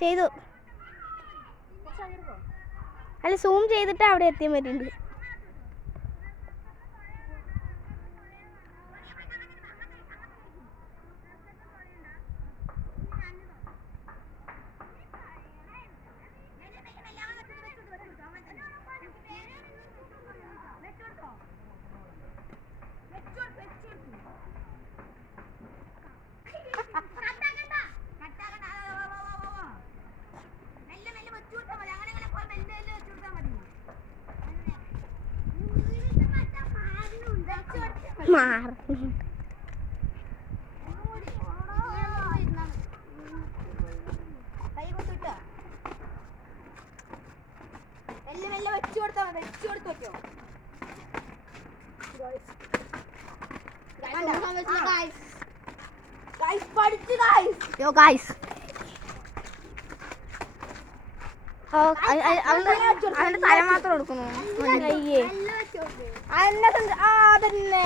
ചെയ്തു. അല്ല, സൂം ചെയ്തിട്ട് അവിടെ എത്തിയാൻ പറ്റുന്നുണ്ട്. Yo guys. അവന്റെ തല മാത്രം എടുക്കുന്നു. അതന്നെ